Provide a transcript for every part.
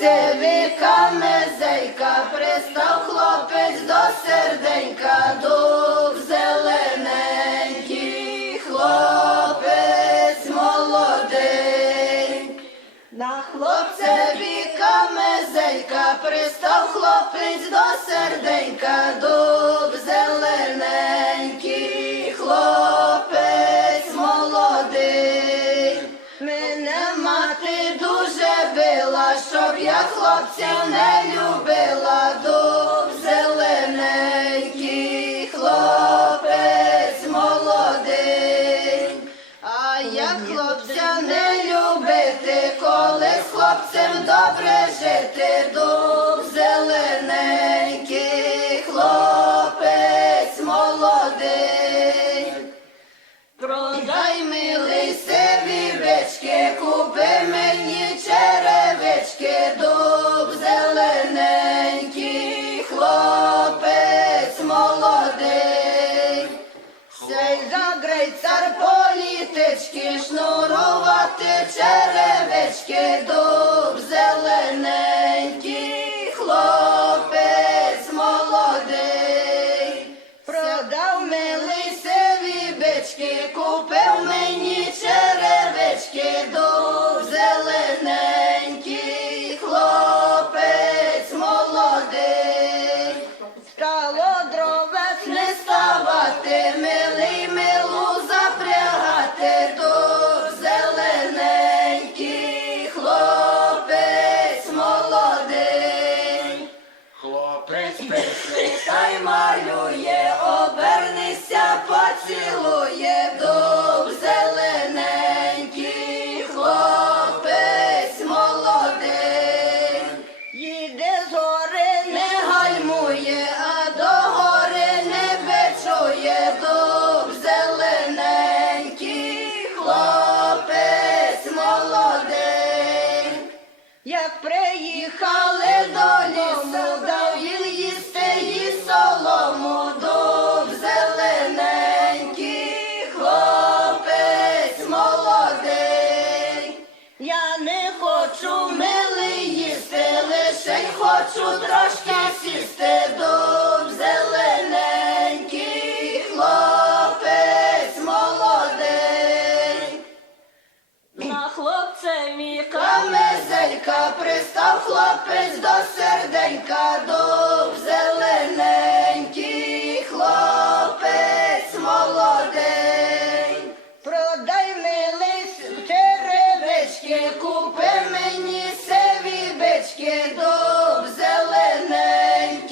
Це віка мезейка, пристав хлопець до серденька, дух зелененький, хлопець молодий. На хлопцеві камезелька, пристав хлопець до серденька, дух. ти дуже била, щоб я хлопця не любила, дуб зелененький хлопець молодий, а я хлопця не любити, коли з хлопцем добре жити, дуб зелений. Заграй цар політички, шнурувати черевички, дуб зелененький, хлопець молодий. Продав милий сиві бички, купив мені черевички, дуб Хлопець Пиши та й малює, обернися, поцілує, дуб зелененький, хлопець молодий. Їде з гори, не гальмує, а до гори не бичує, дуб зелененький, хлопець молодий. Як приїхали хлопцеві Камезелька пристав хлопець до серденька, дуб зелененький, хлопець молодий. Продай милий с- черевички, купи мені сиві бички, дуб зелененький,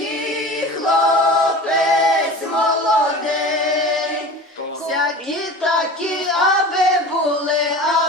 хлопець молодий. Всякі такі, аби були, аби